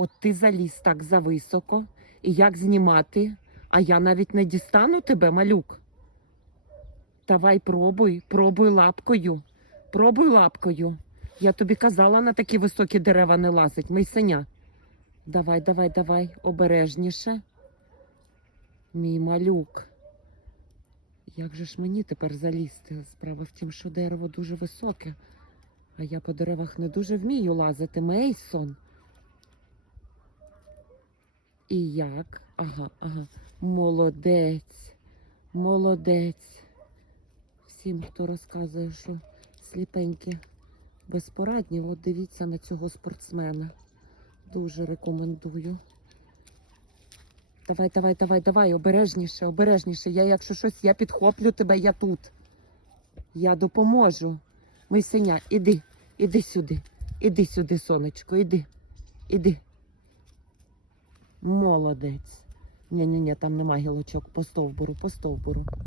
От ти заліз так зависоко, і як знімати, а я навіть не дістану тебе, малюк. Давай пробуй, пробуй лапкою. Пробуй лапкою. Я тобі казала на такі високі дерева не лазить, мийсеня. Давай, давай, давай, обережніше. Мій малюк. Як же ж мені тепер залізти? Справа в тім, що дерево дуже високе, а я по деревах не дуже вмію лазити. Мейсон. І як? Ага, ага. Молодець. Молодець. Всім, хто розказує, що сліпенькі безпорадні, от дивіться на цього спортсмена. Дуже рекомендую. Давай, давай, давай, давай, обережніше, обережніше. Я, якщо щось, я підхоплю тебе, я тут. Я допоможу. Мисеня, іди, іди сюди. Іди сюди, сонечко, іди. Іди. Молодець. Ні-ні-ні, там нема гілочок по стовбуру, по стовбуру.